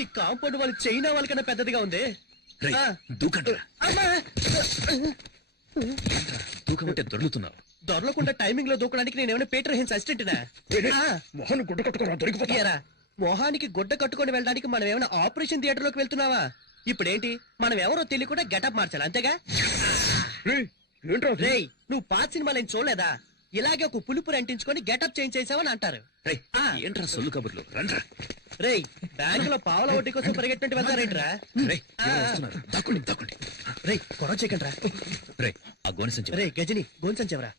ఈ కాంపౌండ్ వాళ్ళు చైనా వాళ్ళకన్నా పెద్దదిగా ఉంది. దూకమంటే దొరుకుతున్నావు. దొరలకుండా టైమింగ్ లో దూకడానికి నేను ఏమైనా పీటర్ హెన్స్ అసిస్టెంట్నా? మొహాన్ని గుడ్డ కట్టుకున్నా దొరికిపోతారా? మొహానికి గుడ్డ కట్టుకొని వెళ్ళడానికి మనం ఏమైనా ఆపరేషన్ థియేటర్ లోకి వెళ్తున్నావా? ఇప్పుడేంటి మనం ఎవరో తెలియకుండా గెటప్ మార్చాలి అంతేగా? రేయ్ నువ్వు పాత సినిమాలు ఏం చూడలేదా? ఇలాగే ఒక పులుపురు అంటించుకొని గెటప్ చేంజ్ చేసావని అంటారు. ఏంట్రా సొల్లు కబుర్లు? రండ్రా. రేయ్ బ్యాంక్ లో పావుల వడ్డీ కోసం పరిగెట్టినట్టు వెళ్తారేంట్రా? రేయ్ గొడవ చేయకండి రా. ఆ గోనె సంచి. రే గజని గోనె సంచి ఎవరా?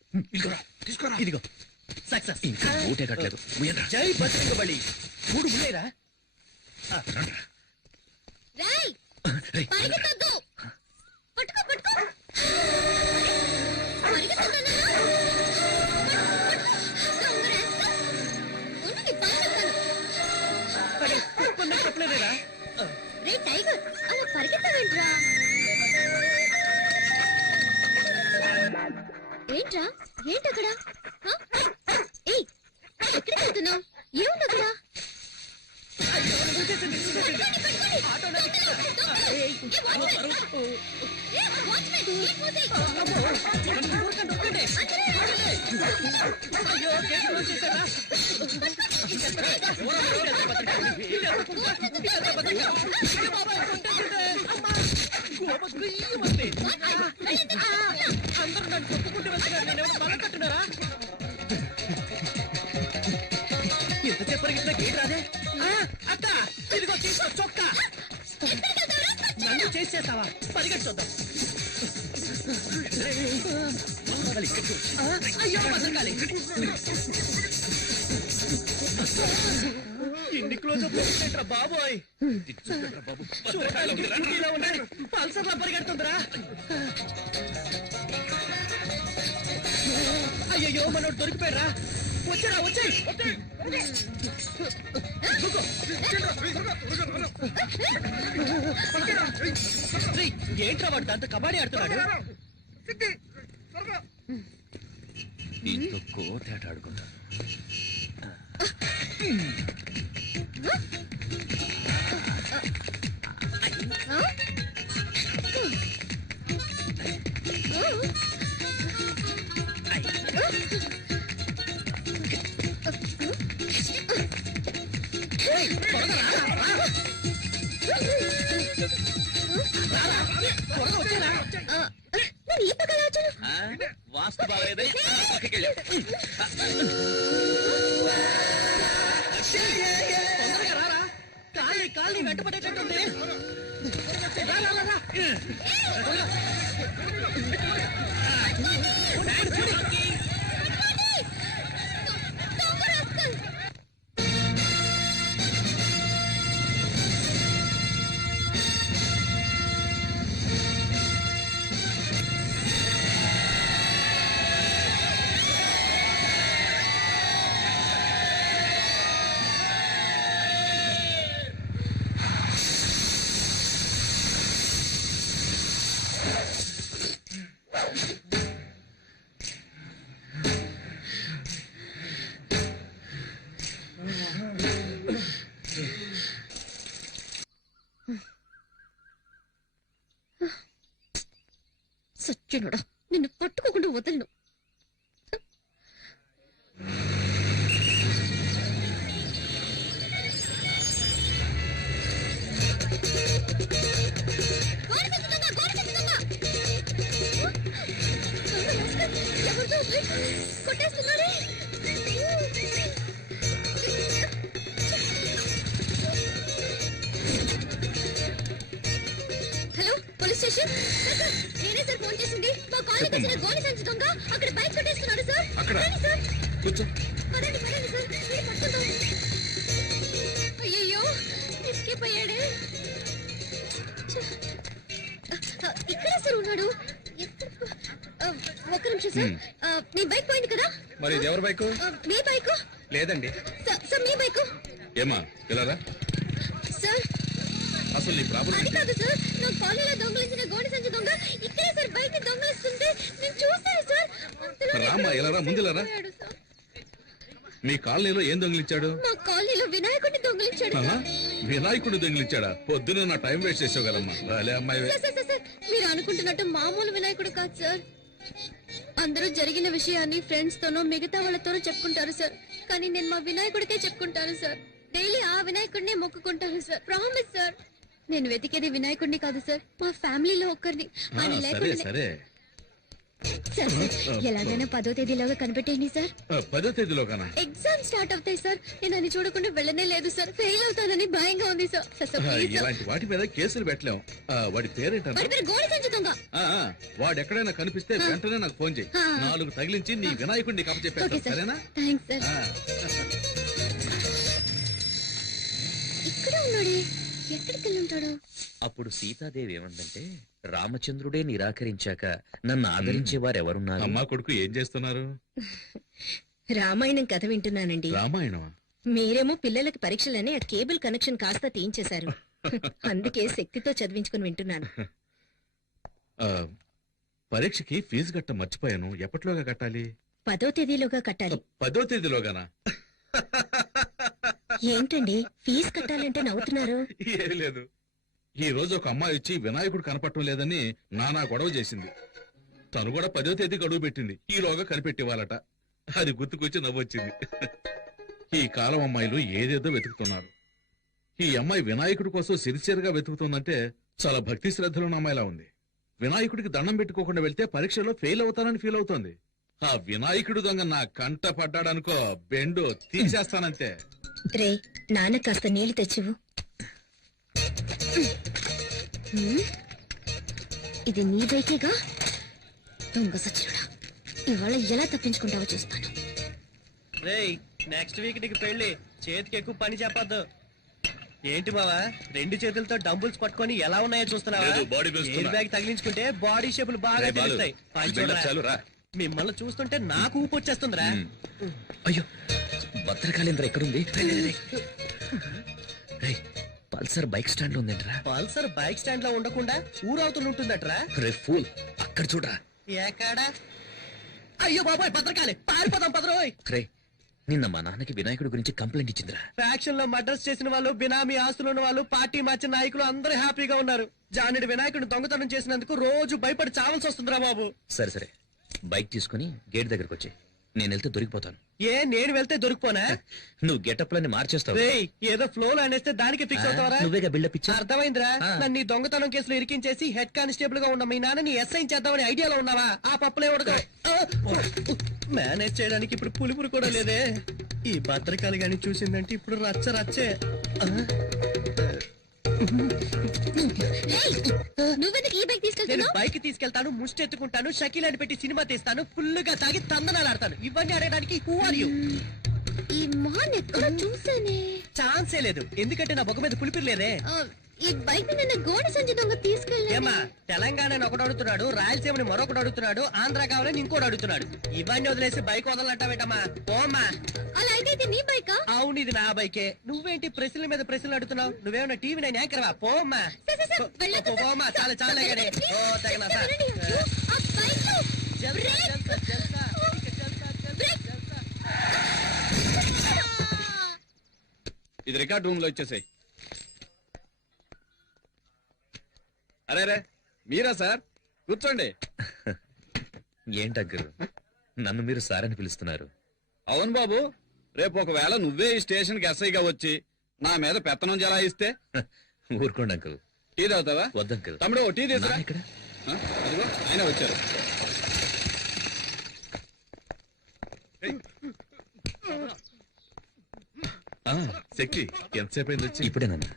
తీసుకోరా. ఇదిగో సక్సెస్. ఇంకా ఊటే కట్టలేదు. జై బజరంగ బలి. మూడు ముల్లేరా? చెప్పలేదేరా? ఏంట్రా ఏంటక్కడ? ఎక్కడికి వెళ్తున్నావు? ఏముంది అక్కడ? అందరూ నన్ను చెప్పుకుంటూ వెళ్తున్నారు. నేనేమన్నా బలం కట్టున్నారా? ఎంతసేపు పరిగెత్తినా గేట్ రాదే. అక్క ఇదిగో తీసుకో చొక్కా. నన్ను చేసేస్తావా? పరిగెట్టు చూద్దాం. అయ్యో బతకాలి. ఇన్ని క్లోజ్ అప్ బాబోయ్. ఇలా ఉన్నాయి. పల్సర్లా పరిగెడుతుందిరా. అయ్యయ్యో మనోడు దొరికిపోయారా? వచ్చారా? వచ్చాయి. ఏంట్రా వాడు దాంతో కబడ్డీ ఆడుతున్నాడు? దీంతో కోతేట ఆడుకుంటా. వాస్తు బాగలేదని కాలి వెంట పడేటట్టుంది. సత్యనుడా నిన్ను పట్టుకోకుండా వదలను. కొట్టేస్తున్నాడే. Hello police station. నేనే సార్ ఫోన్ చేసింది. మా కాలనీకి వచ్చిన గోనె సంచి దొంగ అక్కడ బైక్ కొట్టేస్తున్నాడు సార్. సార్ పదండి పదండి సార్. పట్టుకుందాం. అయ్యయ్యో ఎస్కేప్ అయ్యాడే. ఇక్కడే సార్ ఉన్నాడు. ఒక్క నిమిషం సార్. మీ బైక్ పోయింది కదా? మరి ఎవరి బైక్? మీ బైక్ లేదండి సార్. మీ బైక్ ఏమా ఇలా సార్. అసలు నీ ప్రాబ్లం అది కాదు సార్. నా కాలనీలో దొంగలించిన గోనె సంచి దొంగ ఇక్కడే సార్ బైక్ దొంగలిస్తుంటే నేను చూస్తాను సార్. రామ్మా ఇలా ముందులారా. మీ కాలనీలో ఏం దొంగిలించాడు? మా కాలనీలో వినాయకుడిని దొంగిలించాడు ఆహా, సార్. వినాయకుడు దొంగిలించాడా? పొద్దున నా టైం వేస్ట్ చేసేవాళ్ళమ్మా. అలే అమ్మాయి. సార్, మీరు అనుకుంటున్నట్టు మామూలు వినాయకుడు కాదు సార్. అందరూ జరిగిన విషయాన్ని ఫ్రెండ్స్ తోనో మిగతా వాళ్ళతోనో చెప్పుకుంటారు సార్. కానీ నేను మా వినాయకుడికే చెప్పుకుంటాను సార్. డైలీ ఆ వినాయకుడినే మొక్కుకుంటాను సార్. Promise sir. నేను వెతికేది వినాయకుడిని కాదు సార్, మా ఫ్యామిలీలో ఒక్కరిని. ఆయన సరే లేకుండా సరే. సార్ ఎలాగైనా 10వ తేదీలోగా కనిపెట్టేయండి సార్. 10వ తేదీలో కనా? ఎగ్జామ్ స్టార్ట్ అవుతాయి సార్. నేను అది చూడకుండా వెళ్ళనే లేదు సార్. ఫెయిల్ అవుతానని భయంగా ఉంది sir. Sir, sir, please sir. ఇలాంటి వాటి మీద కేసులు పెట్టలేం. వాడి పేరేంటన్నా? వాడి పేరు గోడ సంచి దొంగ. వాడు ఎక్కడైనా కనిపిస్తే వెంటనే నాకు ఫోన్ చేయి. ఆ. 4 తగిలించి నీ వినాయకుడిని ఓకే కప్పచెప్పేస్తా. సార్. సరేనా? Thanks sir. ఆ. ఇక్కడ ఉన్నాడే, ఎక్కడికి వెళ్ళి ఉంటాడు? అప్పుడు సీతాదేవి ఏమందంటే, రామచంద్రుడే నిరాకరించాక నన్ను ఆదరించే వారెవరున్నారు? అమ్మా కొడుకు ఏం చేస్తున్నారు? రామాయణం కథ వింటున్నానండి. రామాయణమా? మీరేమో పిల్లలకి పరీక్షలని ఆ కేబుల్ కనెక్షన్ కాస్త తీయించేశారు. అందుకే శక్తితో చదివించుకుని వింటున్నాను. ఆ, పరీక్షకి ఫీజు కట్ట మర్చిపోయాను. ఎప్పటిలోగా కట్టాలి? 10వ తేదీలోగా కట్టాలి. 10వ తేదీలోగానా? ఏంటండి ఫీజు కట్టాలంటే నవ్వుతున్నారు? ఏం లేదు. ఈ రోజు ఒక అమ్మాయి వచ్చి వినాయకుడు కనపడటం లేదని నానా గొడవ చేసింది. తను కూడా 10వ తేదీ గడువు పెట్టింది. ఈలోగా కనిపెట్టేవాళ్ళట. అది గుర్తుకొచ్చి నవ్వొచ్చింది. ఈ కాలం అమ్మాయిలు ఏదేదో వెతుకుతున్నారు. ఈ అమ్మాయి వినాయకుడి కోసం సిరిసియర్గా వెతుకుతుందంటే చాలా భక్తి శ్రద్ధలున్న అమ్మాయిలా ఉంది. వినాయకుడికి దండం పెట్టుకోకుండా వెళ్తే పరీక్షలో ఫెయిల్ అవుతానని ఫీల్ అవుతోంది. ఆ వినాయకుడు దొంగ నా కంట పడ్డాడనుకో, బెండు తీసేస్తానంతే. రే నాన్న కాస్త నీళ్లు తెచ్చివు. ఇది నీ బైకేగా? దొంగ సచ్చినుడా, ఇవాళ ఎలా తప్పించుకుంటావో చూస్తాను. రేయ్, నెక్స్ట్ వీక్ నీకు పెళ్లి. చేతికి ఎక్కువ పని చెప్పొద్దు. ఏంటి బావా, 2 చేతులతో డంబుల్స్ పట్టుకొని ఎలా ఉన్నాయో చూస్తున్నావా? లేదు, body పెంచుతున్నా. ఎయిర్ బ్యాగ్ తగిలించుకుంటే బాడీ షేపులు బాగా రేయ్ బాలు, తెలుస్తాయి. పని ఈ బిల్డప్ చూడరా. చాలు రా. మిమ్మల్ని చూస్తుంటే నాకు ఊపు వచ్చేస్తుందిరా. అయ్యో, భద్రకాళేంద్ర ఎక్కడుంది? రేయ్, పల్సర్ బైక్ స్టాండ్ ఉందేంట్రా? పల్సర్ బైక్ స్టాండ్ లో ఉండకుండా ఊరవుతులు ఉంటుందట్రా. రే ఫూల్, అక్కడ చూడరా. ఎక్కడా? అయ్యో బాబాయ్, భద్రకాలి, పారిపోదాం పదరోయ్. రే, నిన్న మా నాన్నకి వినాయకుడి గురించి కంప్లైంట్ ఇచ్చిందిరా. ఫ్యాక్షన్ లో మర్డర్స్ చేసిన వాళ్ళు, బినామీ ఆస్తులు ఉన్న వాళ్ళు, పార్టీ మార్చిన నాయకులు అందరూ హ్యాపీగా ఉన్నారు. జానుడి వినాయకుడిని దొంగతనం చేసినందుకు రోజు భయపడి చావాల్సి వస్తుందిరా బాబు. సరే సరే, బైక్ తీసుకుని గేట్ దగ్గరకు వచ్చి, నేను వెళ్తే దొరికిపోతాను. ఏ, నేను వెళ్తే దొరికిపోనా? నువ్వు గెటప్లని మార్చేస్తావు. రేయ్, ఏదో ఫ్లో లో అనేస్తే దానికి ఫిక్స్ అవుతావరా? నువ్వేగా బిల్డప్ ఇచ్చా. అర్థమైందిరా. ఆ. నన్ను ఈ దొంగతనం కేసులో ఇరికించేసి హెడ్ కానిస్టేబుల్ గా ఉన్న మీ నాన్నని ఎస్ఐ చేద్దామని ఐడియాలో ఉన్నావా? ఆ పప్పులే ఉడక. మేనేజ్ చేయడానికి ఇప్పుడు పులుపురు కూడా లేదే. ఈ భద్రకాలి గాని చూసిందంటే ఇప్పుడు రచ్చ రచ్చే. ఆ? నువ్వెందుకు ఈ బైక్ నేను తీసుకెళ్తున్నావు? బైక్ తీసుకెళ్తాను, ముష్టి ఎత్తుకుంటాను, షకీలాని పెట్టి సినిమా తీస్తాను, ఫుల్ గా తాగి తందనాలు ఆడతాను. ఇవన్నీ ఆడడానికి హూ ఆర్ యు? ఈ మొహాన్ని ఎక్కడ చూసానే? ఛాన్సే లేదు, ఎందుకంటే నా బొగ్గ మీద పులిపిరి లేదే. ఈ బైక్ నిన్న గోడ సంచి దొంగ తీసుకెళ్ళా. ఏమా, తెలంగాణని ఒకడు అడుగుతున్నాడు, రాయలసీమని మరొకడు అడుగుతున్నాడు, ఆంధ్ర కావాలని ఇంకోటి అడుగుతున్నాడు. ఇవన్నీ వదిలేసి బైక్ వదలంటావేటమ్మా? ఓమ్మా. అలా అయితే ఇది నీ బైకా? అవును, ఇది నా బైకే. నువ్వేంటి ప్రశ్నల మీద ప్రశ్నలు అడుగుతున్నావు? నువ్వేమన్నా టీవీ నైన్ యాంకర్వా? పోమ్మా. సార్, వెళ్ళొద్దు సార్. పోమ్మా, చాలా చాలా గానీ. ఓ తగిన సార్. వెళ్ళండి. అయ్యో, ఆ బైక్ జల్సా, జల్సా, జల్సా. ఇక జల్సా, జల్సా, జల్సా. ఇది రికార్డ్ రూమ్ లో ఇచ్చేసాయి. అరే రే, మీరా సార్? కూర్చోండి. ఏంటగ్గరు, నన్ను మీరు సార్ అని పిలుస్తున్నారు? అవును బాబు, రేపు ఒకవేళ నువ్వే ఈ స్టేషన్ కి ఎస్ఐగా వచ్చి నా మీద పెత్తనం జలాయిస్తే ఊరుకోండి అంకుల్. టీ తాగుతావా? వద్దంకుల్. తమ్ముడు ఓ టీ తీసురా. నాన్న ఇక్కడ? అదిగో ఆయన వచ్చారు. శక్తి ఎంతసేపు అయింది వచ్చి? ఇప్పుడేనన్నా.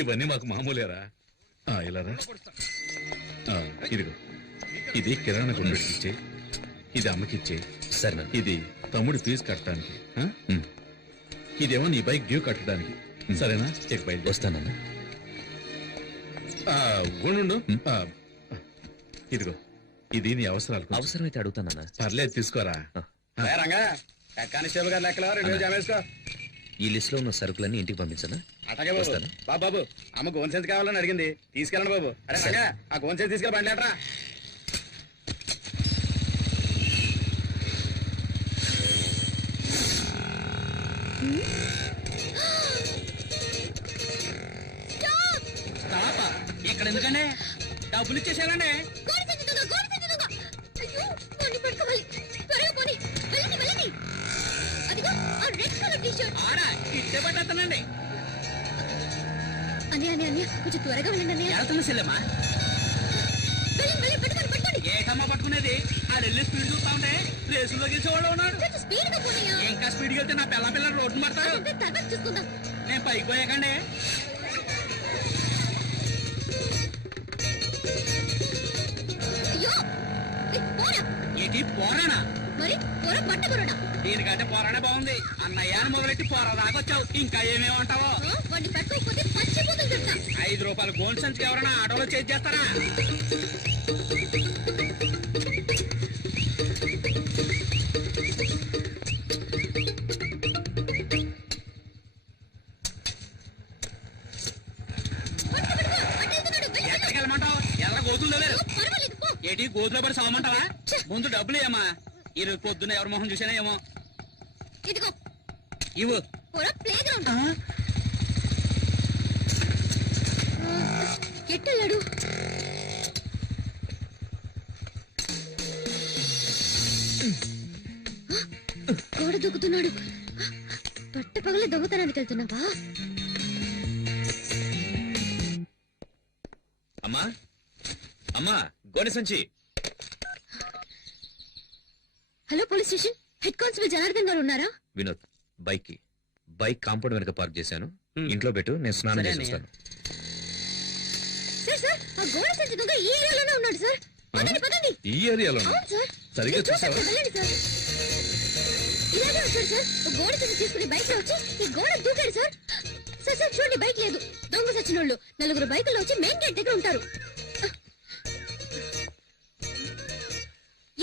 ఇవన్నీ మాకు మామూలేరా. ఇలా రా. ఇదిగో, ఇది కిరాణా కొనుగోలు ఇచ్చే, ఇది అమ్మకిచ్చే, సరేనా? ఇది తమ్ముడు ఫీజు కట్టడానికి, ఉమ్, ఇదేమో నీ బైక్ డ్యూ కట్టడానికి. సరేనా? చెక్ బయట వస్తానన్నా. ఉండు. ఇదిగో, ఇది నీ అవసరాలు. అవసరమైతే అడుగుతానన్నా. పర్లేదు, తీసుకోరా. రంగా, కానిస్టేబుల్ గారు లెక్కలో 2 జామేసుకో. ఈ లిస్ట్ లో ఉన్న సరుకులన్నీ ఇంటికి పంపించనా? అట్లాగే బాబు. వస్తాను. బాబు, అమ్మ గోన్ సెన్స్ కావాలని అడిగింది, తీసుకెళ్ళండి బాబు. అరే రంగా, ఆ గోన్ సెన్స్ తీసుకెళ్ళి బండి. స్టాప్. ఇక్కడ ఎందుకండి డబ్బులు ఇచ్చేసానండి. అయ్యో, వాడిని పట్టుకోవాలి. త్వరగా పోనీ. వెళ్ళండి, వెళ్ళండి. అదిగో ఆ రెడ్ కలర్ టీ-షర్ట్. ఆడా ఇట్టే పట్టేస్తానండి. అన్నయ్య కొంచెం త్వరగా వెళ్ళండి అన్నయ్య. వెళ్తున్నా చెల్లెమ్మా. వెళ్ళండి, పట్టుకోండి. ఏటమ్మా పట్టుకునేది? ఆ వెళ్ళి స్పీడ్ చూస్తా ఉంటే రేసులో గెలిచేవాడు ఉన్నాడు. కొంచెం స్పీడ్ గా పోనీయా. ఇంకా స్పీడ్ వెళ్తే నా పిల్ల రోడ్డు మారుతాడు. అదంతా తర్వాత చూసుకుందాం. నేను పైకి పోయాకండి. అయ్యో, పోరా. ఇది పోరానా? మరి పోరా పట్టకురాడా. దీనికంటే పోరానే బాగుంది. అన్నయ్యాన్ని మొదలెట్టి పోరా దాకొచ్చావు. ఇంకా ఏమేమంటావో. వాడిని పట్టుకోకపోతే పచ్చిపోతుంది చెప్తా. 5 రూపాయలు గోల్డ్ సంచికి ఎవరైనా ఆటోలో చేసి చేస్తారా? ఎక్కడికి వెళ్ళమంటావు? ఎర్ర గోతులు లేరు. పర్వాలేదు పో. ఏటి గోతులో పడి సామంటావా? ముందు డబ్బులు ఏమా? ఈ రోజు పొద్దున్న ఎవరి మొహం చూసానా ఏమో. ఇదిగో ఇవ్వు. పోరా ప్లే గ్రౌండ్. ఎట్టెళ్ళాడు? గోడ దూకుతున్నాడు. పట్ట పగల దొంగతనానికి వెళ్తున్నావా? అమ్మా అమ్మా గోనె సంచి. Hello police station. Head constable Janardhan గారు ఉన్నారా? వినోద్, బైక్ కాంపౌండ్ వెనక పార్క్ చేశాను. ఇంట్లో పెట్టు, నేను స్నానం సరే చేసి అన్నయ్య. వస్తాను. సార్ ఆ గోడ సంచి దొంగ ఈ ఏరియాలోనే ఉన్నాడు సార్. పదండి. ఈ ఏరియాలో అవును సార్. సరిగ్గా నేను చూశాను చూసావా? సార్, వెళ్ళండి సార్. ఇలాగే వచ్చాడు సార్. ఓ గోడ సంచి తీసుకుని బైక్ లో వచ్చి ఈ గోడ దూకాడు సార్. సార్ చూడండి, బైక్ లేదు. దొంగ సచ్చినోళ్ళు 4 బైకుల్లో వచ్చి మెయిన్ గేట్ దగ్గర ఉంటారు.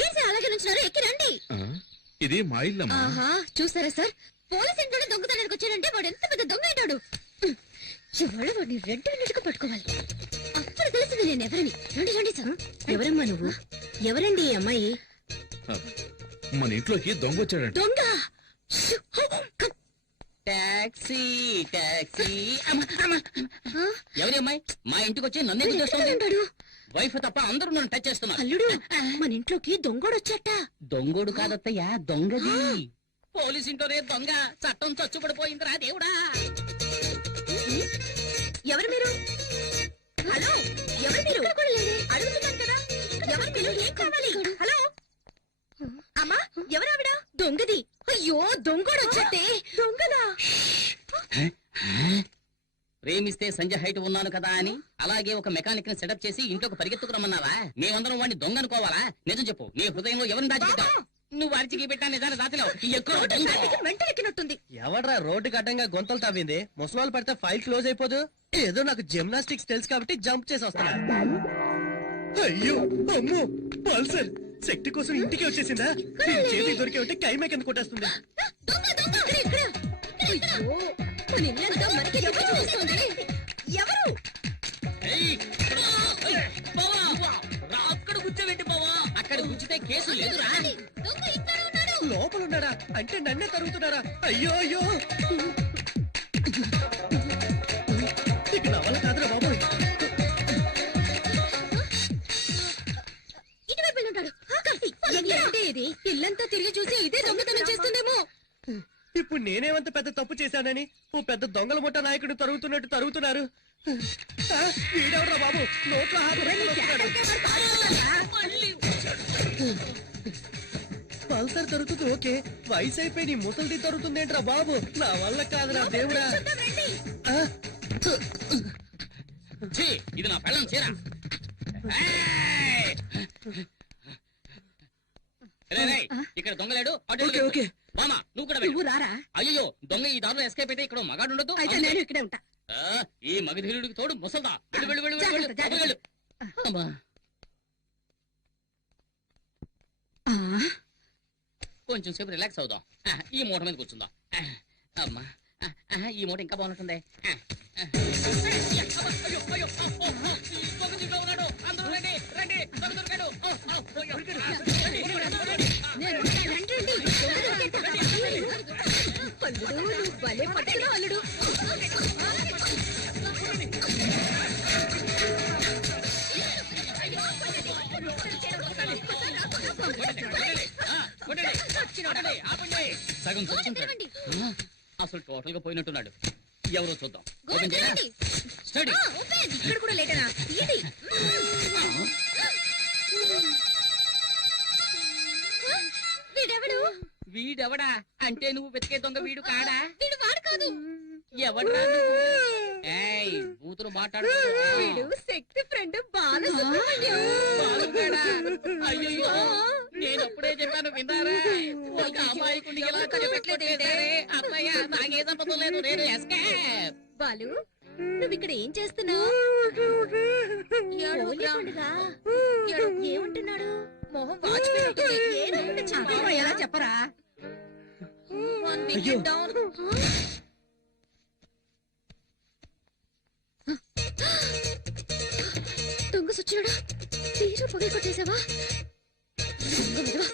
ఏం సార్ అలాగే నుంచున్నారు? ఎక్కి రండి. ఇది మా ఇల్లమ్మా. ఆహా, చూసారా సార్, పోలీస్ ఇంట్లోనే దొంగతనానికి వచ్చాడంటే వాడు ఎంత పెద్ద దొంగ అయినాడు. ఇవాళ వాడిని రెడ్ హ్యాండెడ్గా పట్టుకోవాలి. అప్పుడు తెలిసింది నేను ఎవరని. రండి సార్. ఎవరమ్మా నువ్వు? ఎవరండి ఈ అమ్మాయి? మన ఇంట్లోకి దొంగ వచ్చాడంట. దొంగ. Taxi taxi. ఎవరి అమ్మాయి మా ఇంటికి వచ్చి నన్ను ఎందుకు ఎక్కడ చేస్తుంది? ఉంటాడు? వైఫ్ తప్ప అందరూ నన్ను టచ్ చేస్తున్నారు. అల్లుడు, మన ఇంట్లోకి దొంగోడొచ్చట. దొంగోడు కాదత్తయ్యా, దొంగది. పోలీస్ ఇంట్లోనే దొంగ. చట్టం చచ్చుబడిపోయిందిరా దేవుడా. ఎవరు మీరు? హలో, ఎవరు మీరు? అడుగుతున్నాను కదా, ఎవరు మీరు? ఏం కావాలి? హలో అమ్మా, ఎవరావిడ? దొంగది. అయ్యో, దొంగోడొచ్చటే. దొంగలా? ప్రేమిస్తే సంజయ్ హైట్ ఉన్నాను కదా అని అలాగే ఒక మెకానిక్ ని సెటప్ చేసి ఇంట్లోకి పరిగెత్తుకురమ్మన్నావా? మేమందరం వాడిని దొంగ అనుకోవాలా? నిజం చెప్పు, నీ హృదయంలో ఎవరిని దాచిపెట్టావు? నువ్వు అరిచికి పెట్టా నిజాన్ని దాతిలో ఎక్కువ వెంటెక్కినట్టుంది. ఎవడ్రా రోడ్డుకి అడ్డంగా గొంతలు తవ్వింది? ముసలాలు పడితే ఫైల్ క్లోజ్ అయిపోదు. ఏదో నాకు జిమ్నాస్టిక్స్ తెలుసు కాబట్టి జంప్ చేసి వస్తున్నా. అయ్యో అమ్మో, పల్సర్ శక్తి కోసం ఇంటికి వచ్చేసిందా? దీని చేతికి దొరికే ఉంటే కైమే కింద కొట్టేస్తుంది. ఇక్కడ. అయ్యో, మన ఇల్లంతా మనకి దొంగ చూస్తుంది. ఎవరు? అక్కడ కూర్చోబెట్టి బావా. అక్కడ కూర్చుంటే కేసు లేదురా. దొంగ ఇక్కడ ఉన్నాడు. లోపల ఉన్నాడా? అంటే నన్నే తరుగుతున్నారా? అయ్యో అయ్యో, ఇక నా వల్ల కాదురా బాబోయ్. ఇటువైపు వెళ్ళి ఉంటాడు. ఏంటి ఇది? ఇల్లంతా తిరిగి చూసి ఇదే దొంగతనం చేస్తుందేమో. ఇప్పుడు నేనేమంత పెద్ద తప్పు చేశానని ఓ పెద్ద దొంగల ముఠా నాయకుడు తరుగుతున్నట్టు తరుగుతున్నారు. ఆ, వీడెవడ్రా బాబు నోట్లో హాత పెట్టుకొని వస్తున్నాడు. పల్సర్ తరుగుతుంది ఓకే, వయసు అయిపోయి నీ ముసలిది తరుగుతుందేంట్రా బాబు? నా వల్ల కాదురా దేవుడా. ఆ, ఛీ, ఇది నా పెళ్ళం చీర. ఇక్కడ దొంగలేడు. Okay okay. మామా నువ్వు కూడా నువ్వు రారా? అయ్యో దొంగ ఈ దారిలో ఎస్కేప్ అయితే ఇక్కడ మగాడు ఉండదు. అయితే నేను ఇక్కడే ఉంటా. ఈ మగధీరుడికి తోడు ముసల్దా. వెళ్ళు వెళ్ళు వెళ్ళు వెళ్ళు జాగ్రత్త, వెళ్ళు, వెళ్ళు. అమ్మా. కొంచెం సేపు రిలాక్స్ అవుదాం. ఈ మూట మీద కూర్చుందాం. అమ్మా ఈ మూట ఇంకా బాగుంటుంది. అయ్యో, అయ్యో, ఓ, ఓ, ఈ దొంగ దీంట్లో ఉన్నాడు. అందరూ రండి, రండి, దొంగ దొరికాడు. ఓ, ఓ, ఓ, రండి, రండి, రండి. అల్లుడు నువ్వు భలే పట్టుకున్నావు అల్లుడు. సగం చచ్చుంటాడు. అసలు టోటల్ గా పోయినట్టున్నాడు. ఎవరో చూద్దాం. ఓపెన్ చేయరా? చూడండి. స్టడీ. ఇక్కడ కూడా లేటనా ఇది? వీడెవడు? వీడెవడా అంటే నువ్వు వెతికే దొంగ వీడు కాడా? వీడు వాడు కాదు. ఎవడ్రా నువ్వు? ఏయ్ బూతులు మాట్లాడు. వీడు శక్తి ఫ్రెండ్ బాలసుబ్రహ్మణ్యం. బాలుగాడా? అయ్యయ్యో నేను అప్పుడే చెప్పాను విన్నారా? ఒక అమాయకుడిని ఇలా కనిపెట్టలేదే. అమ్మయ్య నాకే సంబంధం లేదు. నేను ఎస్కేప్. బాలు నువ్వు ఇక్కడ ఏం చేస్తున్నావు? హోలీ పండుగ. ఏమంటున్నాడు? మొహం వాచిపోయినట్టుంది. ఏదనుకుంటే చెప్పరా? చెప్పరా? దొంగ సచ్చినాడా? తీరు పొగ కొట్టేశావా? దొంగ విధవా.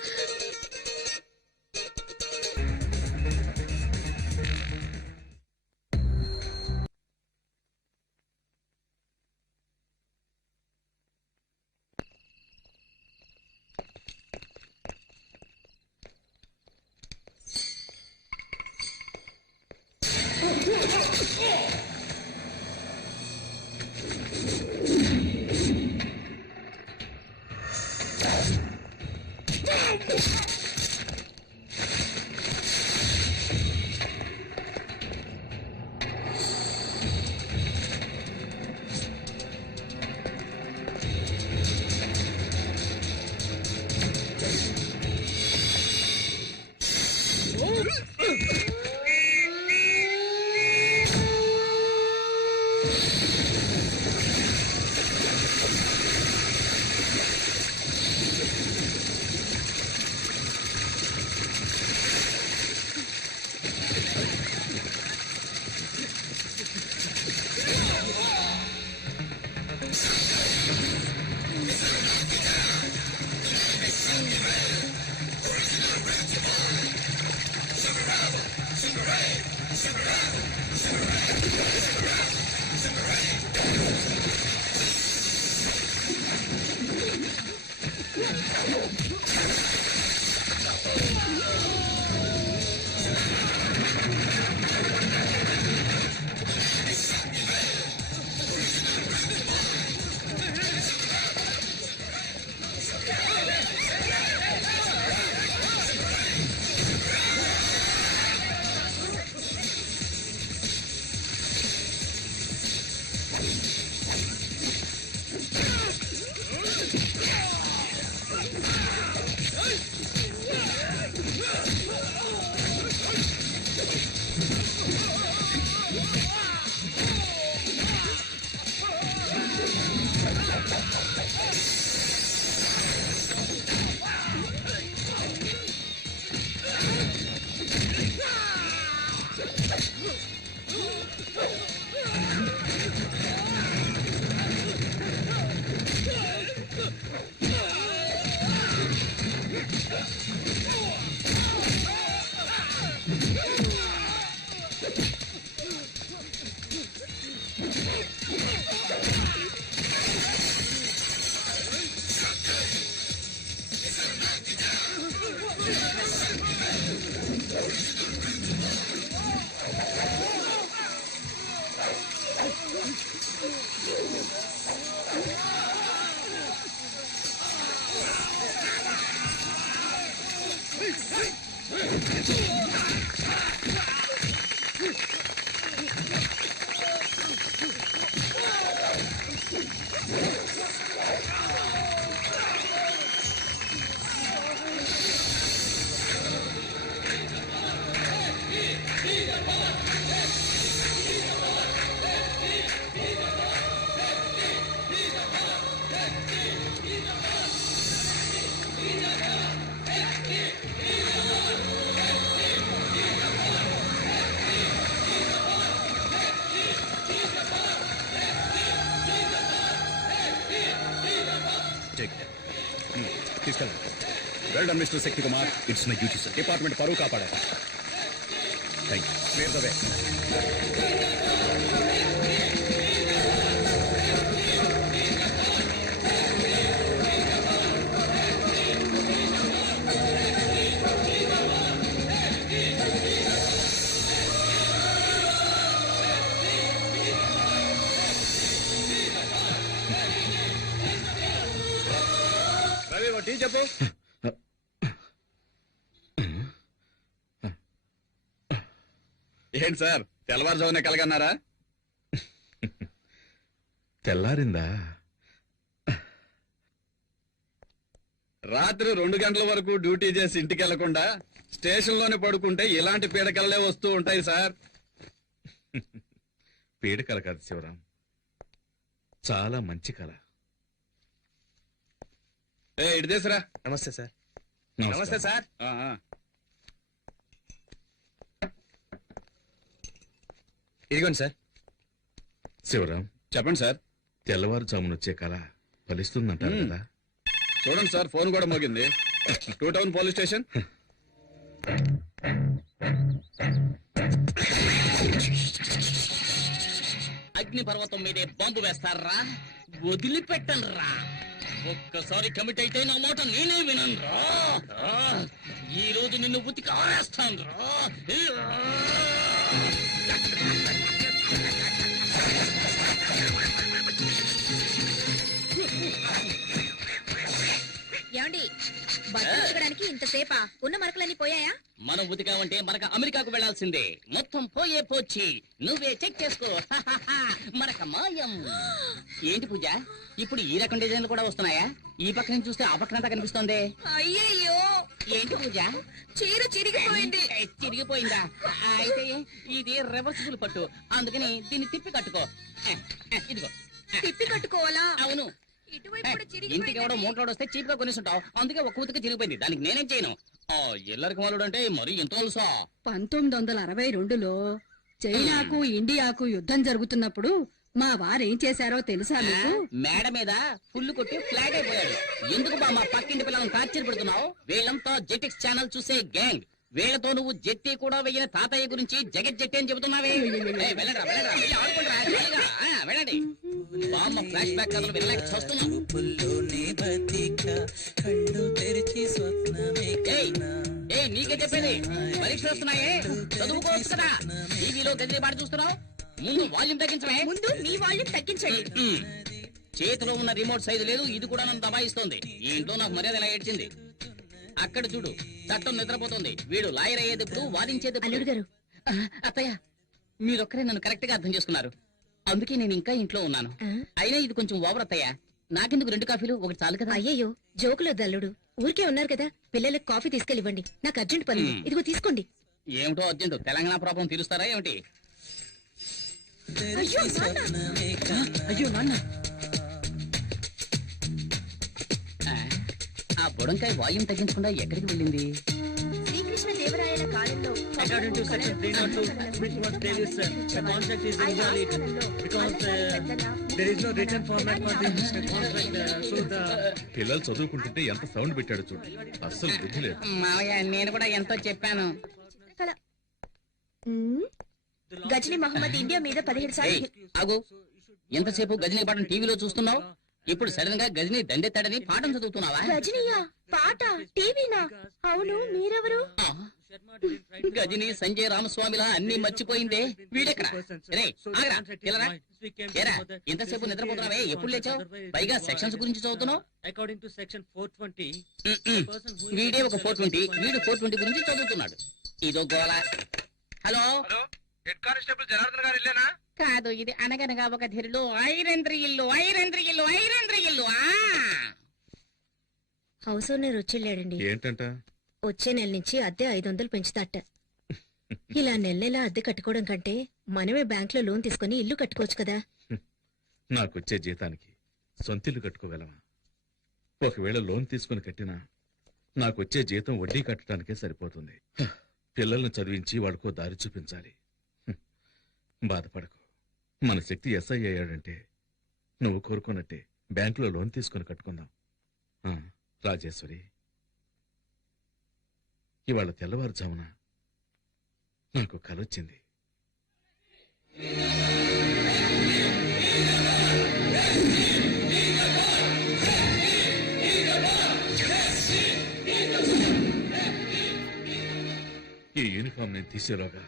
తీసుకెళ్ళండి. Well done mister Shakti Kumar. It's my duty sir. Department పరువు కాపాడారు. Thank you. Clear the way. Ravi, ఓ టీ చెప్పు. ఏంటి సార్, తెల్లవారుజామునే కలగన్నారా? తెల్లారిందా? రాత్రి 2 గంటల వరకు డ్యూటీ చేసి ఇంటికి వెళ్లకుండా స్టేషన్ లోనే పడుకుంటే ఇలాంటి పీడకలే వస్తూ ఉంటాయి సార్. పీడకల కాదు శివరాం, చాలా మంచి కళ. ఇటు తీసురా. నమస్తే సార్. నమస్తే సార్. ఇదిగోండి సార్. శివరాం, చెప్పండి సార్. తెల్లవారుజామున వచ్చే కళ ఫలిస్తుందంటారు కదా? చూడండి సార్, ఫోన్ కూడా మోగింది. 2 టౌన్ పోలీస్ స్టేషన్. అగ్ని పర్వతం మీదే బాంబు వేస్తారా? వదిలిపెట్టనురా. ఒక్కసారి కమిట్ అయితే నా మాట నేనే విననురా. ఈ రోజు నిన్ను ఉతికి ఆరేస్తాను రా. ఏమండి, బట్టలు ఉతకడానికి ఇంతసేపా? ఉన్న మరకలన్నీ పోయాయా? మనం ఉతికామంటే మనకు అమెరికాకు వెళ్లాల్సిందే. మొత్తం పోయే పోచ్చి నువ్వే చెక్ చేసుకో. మనక మాయం. ఏంటి పూజ, ఇప్పుడు ఈ రకం డిజైన్లు కూడా వస్తున్నాయా? ఈ పక్క నుంచి చూస్తే ఆ పక్కనంతా కనిపిస్తోంది. అయ్యయ్యో, ఏంటి పూజ, చీర చిరిగిపోయింది. చిరిగిపోయిందా? అయితే ఇది రివర్సిబుల్ పట్టు, అందుకని దీన్ని తిప్పి కట్టుకో. ఇదిగో. తిప్పి కట్టుకోవాలా? అవును. ఇటువైపు కూడా ఇంటికి ఎవడో మూటలోడు వస్తే చీప్ గా కొనేసుంటావు, అందుకే ఒక ఉతికి చిరిగిపోయింది. దానికి నేనేం చేయను. ఎల్లరికి మాలుడు అంటే మరి ఎంత తెలుసా? 1962లో చైనాకు ఇండియాకు యుద్ధం జరుగుతున్నప్పుడు మా వారేం చేశారో తెలుసా మీకు? మేడ మీద ఫుల్ కొట్టి ఫ్లాట్ అయిపోయాడు. ఎందుకు బా మా పక్కింటి పిల్లలను టార్చర్ పెడుతున్నావు? వీళ్ళంతా జెటిక్స్ ఛానల్ చూసే గ్యాంగ్. వీళ్ళతో నువ్వు జెట్టి కూడా వెయ్యిన తాతయ్య గురించి జగత్ జెట్టి అని చెబుతున్నావే. ఏయ్, వెళ్ళండ్రా, వెళ్ళండ్రా, వెళ్ళి ఆడుకోండ్రా, వెళ్ళిగా. వెళ్ళండి. బామ్మ ఫ్లాష్ బ్యాక్ కథలు వినలేక చూస్తున్నావు. ఏయ్, నీకే చెప్పేది. పరీక్షలు వస్తున్నాయే, చదువుకోవచ్చు కదా. టీవీలో గదిలే పాటు చూస్తున్నావు. ముందు వాల్యూమ్ తగ్గించమే. ముందు మీ వాళ్ళు తగ్గించండి. చేతిలో ఉన్న రిమోట్ సైజు లేదు, ఇది కూడా నన్ను దబాయిస్తోంది. ఈ ఇంట్లో నాకు మర్యాద ఎలా ఏడ్చింది. అక్కడ చూడు, చట్టం నిద్రపోతుంది. వీడు లాయర్ అయ్యేది ఎప్పుడు, వాదించేది ఎప్పుడు? అల్లుడు గారు, అత్తయ్య, మీరొక్కరే నన్ను కరెక్ట్ గా అర్థం చేసుకున్నారు. అందుకే నేను ఇంకా ఇంట్లో ఉన్నాను. అయినా ఇది కొంచెం ఓవర్ అత్తయ్య. నాకెందుకు 2 కాఫీలు, ఒకటి చాలు కదా. అయ్యయ్యో, జోకులొద్దు అల్లుడు. ఊరికే ఉన్నారు కదా, పిల్లలకు కాఫీ తీసుకెళ్ళివ్వండి. నాకు అర్జెంట్ పని. ఇదిగో తీసుకోండి. ఏమిటో అర్జెంటు, తెలంగాణ ప్రాబ్లం తీరుస్తారా ఏమిటి? అయ్యో నాన్న. అయ్యో నాన్న. ఆ బుడంకాయ వాల్యూమ్ తగ్గించకుండా ఎక్కడికి వెళ్ళింది? శ్రీకృష్ణ దేవరాయల కాలంలో According to section 302, which was previous, the contract is invalid because there is no written format for the contract. So the పిల్లలు చదువుకుంటుంటే ఎంత సౌండ్ పెట్టాడు చూడు, అస్సలు బుద్ధి లేదు. మావయ్య, నేను కూడా ఎంతో చెప్పాను. గజనీ మహమ్మద్ ఇండియా మీద 17 సార్లు. ఆగు, ఎంతసేపు గజనీ పాటను టీవీలో చూస్తున్నావు? ఇప్పుడు సడన్ గా గజనీ దండెత్తాడని పాఠం చదువుతున్నావా? రజనీయా పాట టీవీనా? అవును, మీరెవరు? గజనీ సంజయ్ రామస్వామిలా అన్ని మర్చిపోయిందే. వీడెక్కడ? రే, ఆగరా, పిల్లరా. ఏరా, ఎంతసేపు నిద్రపోతున్నావే? ఎప్పుడు లేచావు? పైగా సెక్షన్స్ గురించి చదువుతున్నావు. according to section 420, వీడే ఒక 420, వీడు 420 గురించి చదువుతున్నాడు. ఇదో గోళ. హలో, హెడ్ కానిస్టేబుల్ జనార్దన్ గారు ఇల్లేనా? కాదు, ఇది అనగనగా ఒక ధీరులు ఐరంద్రి ఇల్లు, ఐరంద్రి ఇల్లు, ఐరంద్రి ఇల్లు. హౌస్ ఓనర్ వచ్చేళ్ళాడండి. ఏంటంట? వచ్చే నెల నుంచి అద్దె 500 పెంచుతాట. ఇలా నెల అద్దె కట్టుకోవడం కంటే మనమే బ్యాంక్ లో లోన్ తీసుకుని ఇల్లు కట్టుకోవచ్చు కదా. నాకొచ్చే జీతానికి సొంతిల్లు కట్టుకోగలమా? ఒకవేళ లోన్ తీసుకుని కట్టినా నాకొచ్చే జీతం వడ్డీ కట్టడానికే సరిపోతుంది. పిల్లల్ని చదివించి వాడికో దారి చూపించాలి. బాధపడకు, మన శక్తి ఎస్ఐ అయ్యాడంటే నువ్వు కోరుకున్నట్టే బ్యాంకులో లోన్ తీసుకుని కట్టుకుందాం. రాజేశ్వరి, ఇవాళ తెల్లవారుజామున నాకు కలొచ్చింది. ఈ యూనిఫామ్ నేను తీసేలోగా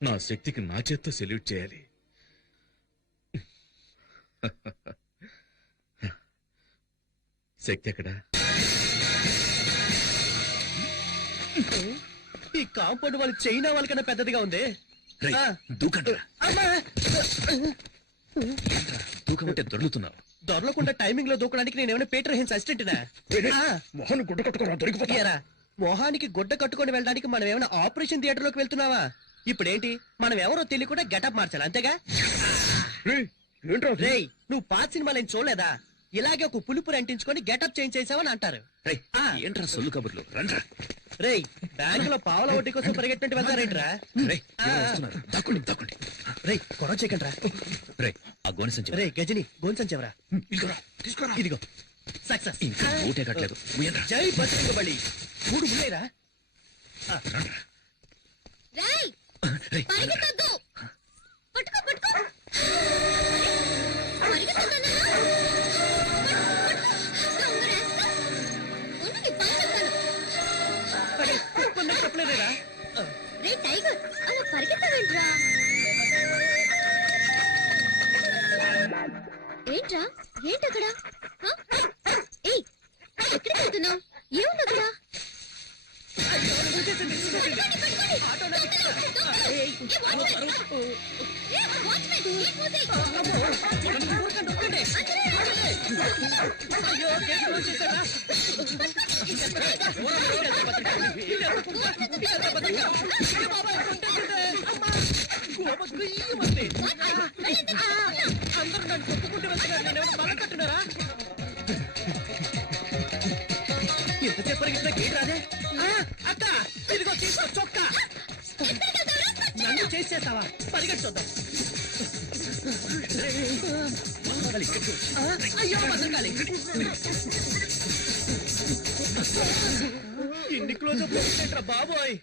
నా శక్తికి నా చేత్తో సెల్యూట్ చేయాలి. శక్తి ఎక్కడా? ఈ కాంపౌండ్ వాళ్ళు చైనా వాళ్ళకన్నా పెద్దదిగా ఉంది. రేయ్, ఆ. దూకండ్రా. అమ్మా! దూకమంటే దొర్లుతున్నావు. దొరలకుండా టైమింగ్ లో దూకడానికి నేను ఏమైనా పీటర్ హెన్స్ అసిస్టెంట్నా? మొహన్ గుడ్డ కట్టుకోరా దొరికిపోతా. ఏరా, మొహానికి గుడ్డ కట్టుకొని వెళ్ళడానికి మనం ఏమైనా ఆపరేషన్ థియేటర్ లోకి వెళ్తున్నావా? ఇప్పుడేంటి, మనం ఎవరో తెలియకుండా గెటప్ మార్చాలి అంతేగా? ఏంట్రా రేయ్, నువ్వు పాత సినిమాలు ఏం చూడలేదా? ఇలాగే ఒక పులుపురు అంటించుకొని గెటప్ చేంజ్ చేసావని అంటారు. రేయ్, ఆ. ఏంట్రా సొల్లు కబుర్లు? రండ్రా. రేయ్, బ్యాంక్ లో పావుల వడ్డీ కోసం పరిగెట్టినట్టు వెళ్తారేంట్రా? రేయ్, ఎవరో వస్తున్నారు. దాక్కోండి. రేయ్, గొడవ చేయకండి రా. రేయ్, ఆ గోనె సంచి రే గజని, గోన్సంచెవరా? తీసుకోరా. ఇదిగో సక్సెస్. ఇంకా ఊటే కట్టలేదు. ముయ్యండ్రా. జై బజరంగ బలి. 3 ములేరా? రేయ్ రేయ్, పరిగెత్తొద్దు. పట్టుకో పరిగెత్తొద్దన్నా? ఉండు, నీ పని చెప్తాను. చెప్పలేదేరా? రే టైగర్, అలా పరిగెత్తవేంట్రా? ఏంట్రా, ఏంటక్కడ? ఏయ్, ఎక్కడికి వెళ్తున్నావు? ఏముంది అక్కడ? అందరూ నన్ను కొట్టుకుంటూ వెళ్తున్నారు. నేనేమైనా బలం కట్టున్నారా? ఎంతసేపు పరిగెత్తినా గేట్ రాదే? అక్క, ఇదిగో తీసుకో చొక్కా. నన్ను చేసేస్తావా? పరిగెట్టుద్దాం. అయ్యో బతకాలి. ఇన్ని క్లోజ్ అప్ బాబోయ్.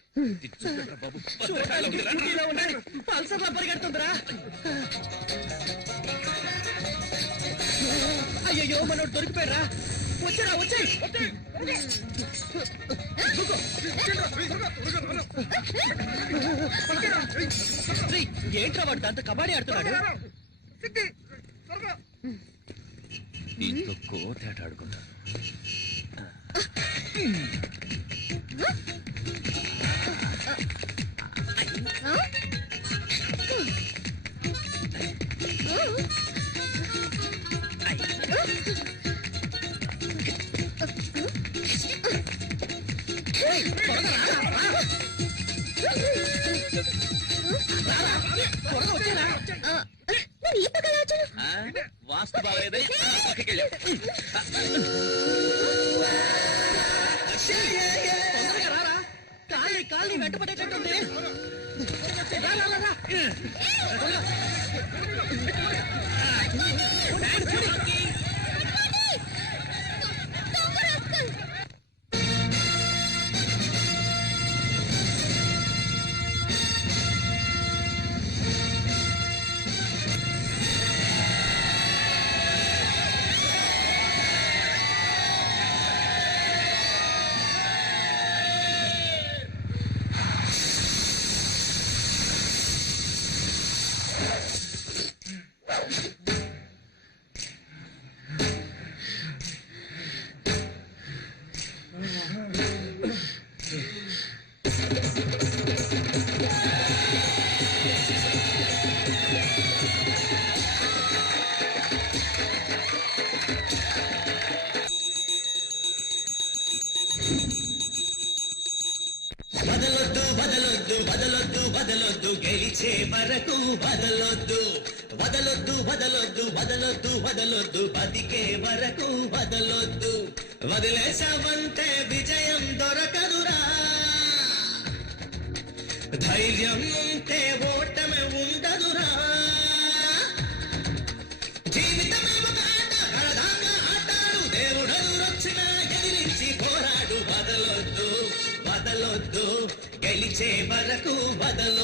చూడడానికి ఇలా ఉన్నాయి. పల్సర్లా పరిగెడుతుందిరా. అయ్యయ్యో, మనోడు దొరికిపోయారా? వచ్చాయి. ఏంట్రా వాడు దాంతో కబడ్డీ ఆడుతున్నాడు? దీంతో కోతేట ఆడుకుంటా. నేను ఈ పక్కన వచ్చాను. వాస్తు బాగలేదని పక్కకి వెళ్ళావు. తొందరగా రారా. కాళ్ళని వెంట పడేటట్టుంది. వదలొద్దు గెలిచే వరకు వదలొద్దు బతికే వరకు వదలొద్దు. వదిలేసావంటే విజయం దొరకదురా. ధైర్యం ఉంటే ఓటమి ఉండదురా. జీవితమే ఒక ఆట, కడదాకా ఆటాడు. దేవుడొచ్చినా ఎదిరించి పోరాడు. వదలొద్దు గెలిచే వరకు వరకు వదలొద్దు